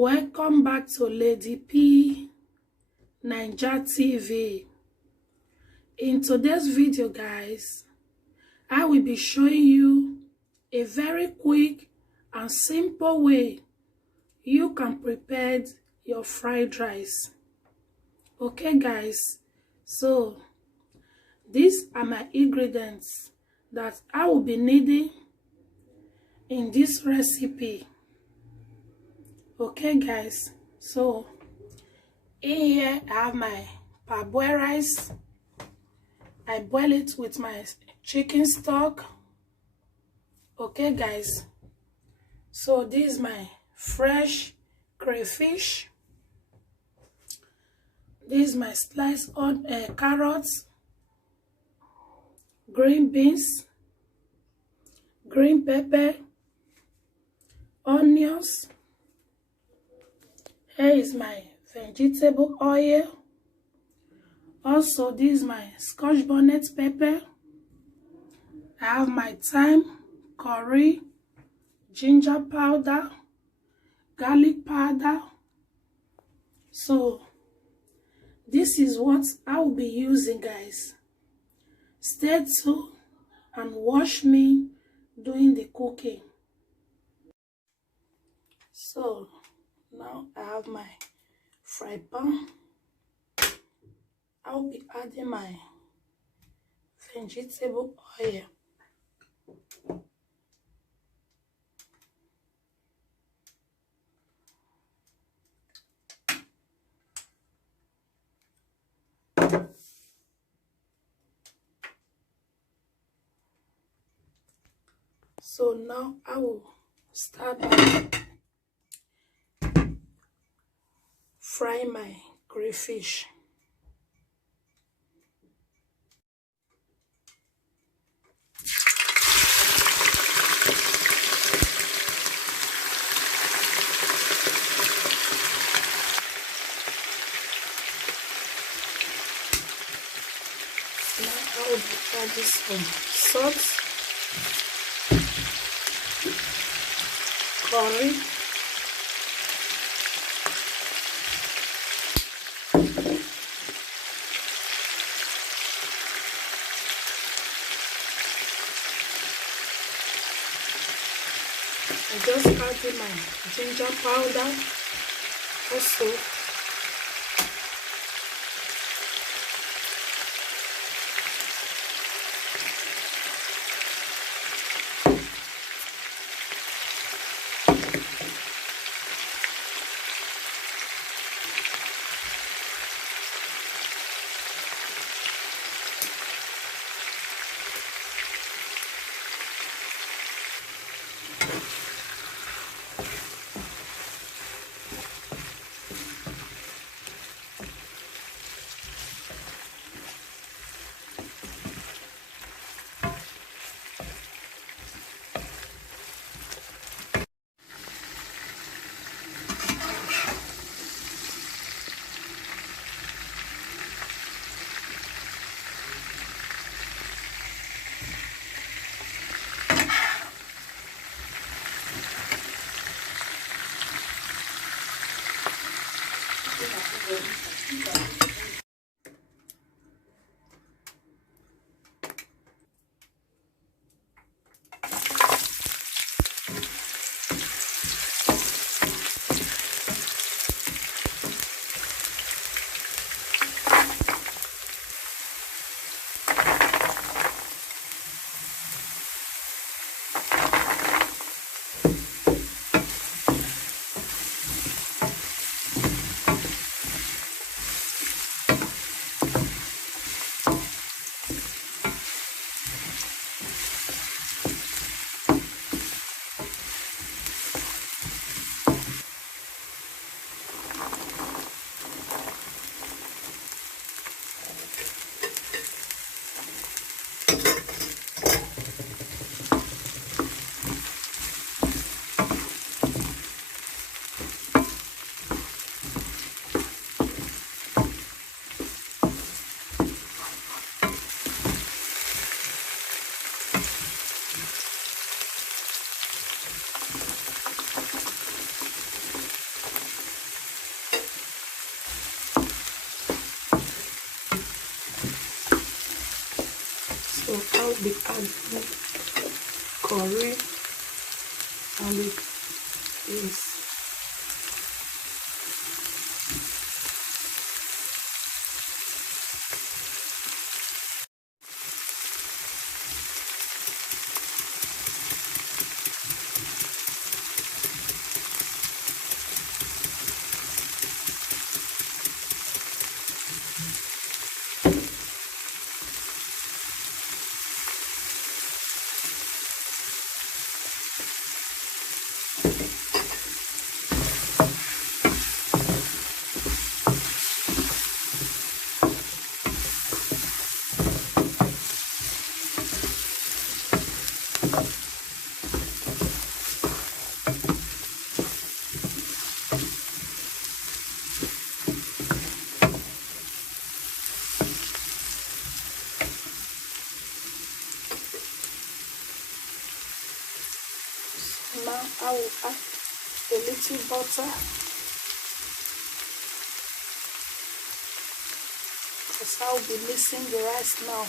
Welcome back to Lady P Naija TV. In today's video, guys, I will be showing you a very quick and simple way you can prepare your fried rice. Okay, guys, so these are my ingredients that I will be needing in this recipe. Okay, guys, so in here I have my parboiled rice. I boil it with my chicken stock. Okay, guys, so this is my fresh crayfish. This is my sliced carrots, green beans, green pepper, onions. Here is my vegetable oil. Also, this is my scotch bonnet pepper. I have my thyme, curry, ginger powder, garlic powder. So this is what I will be using, guys. Stay tuned and watch me doing the cooking. So now I have my fry pan. I'll be adding my vegetable oil. So now I will start by frying my crayfish. Now I will be adding some salt, curry, I just added my ginger powder also. I'll be adding curry and it is now I will add a little butter because I will be mixing the rice now.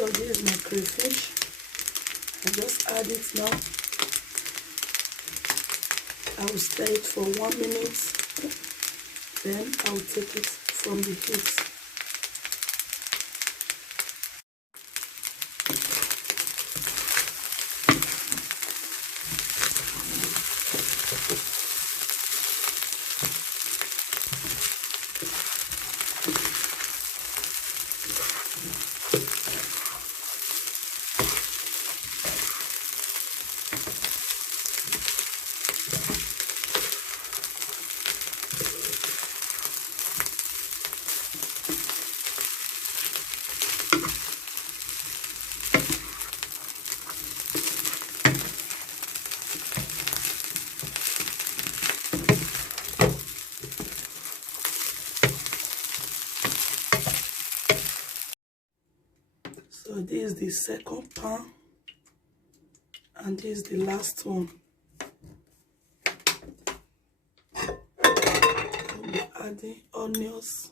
So this is my crayfish. I just add it now. I will stir it for 1 minute. Then I will take it from the heat. So this is the second pan and this is the last one. I'll be adding onions.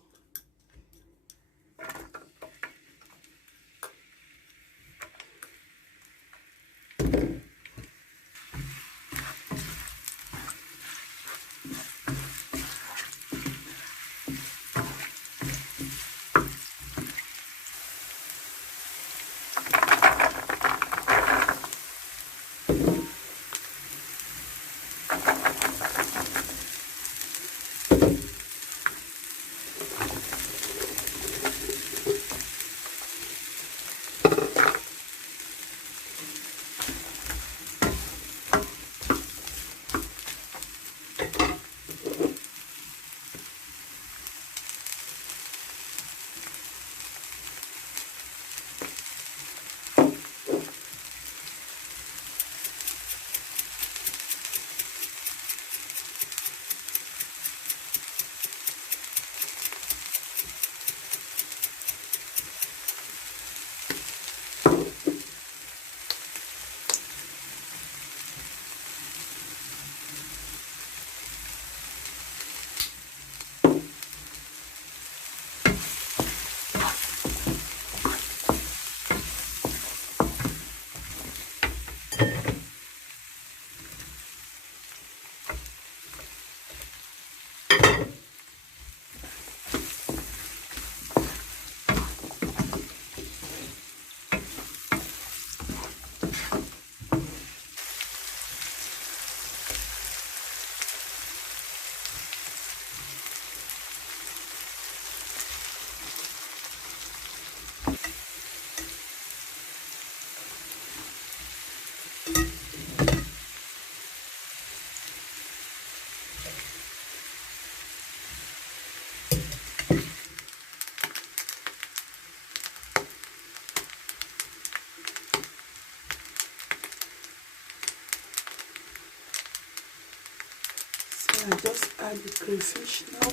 I just add the crayfish now.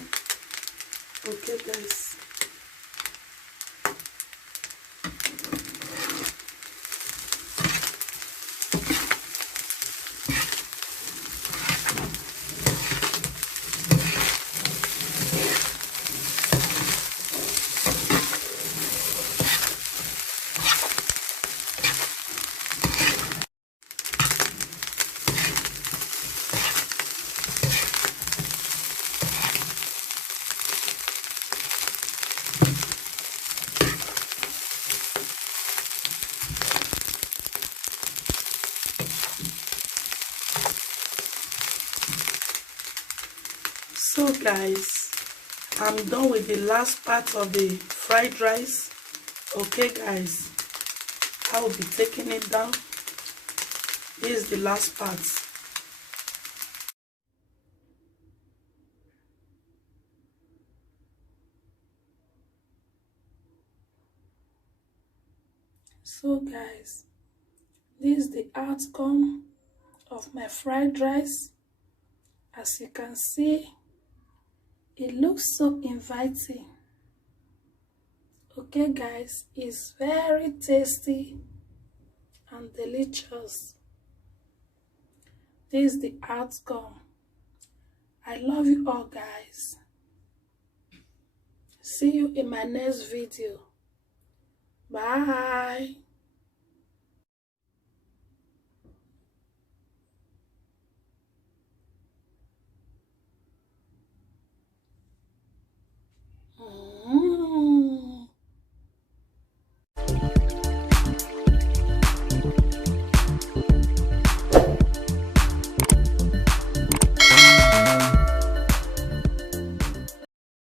Okay guys. So guys, I'm done with the last part of the fried rice. Okay guys, I will be taking it down. This is the last part. So guys, this is the outcome of my fried rice. As you can see, it looks so inviting. Okay guys, it's very tasty and delicious. This is the outcome. I love you all guys. See you in my next video. Bye.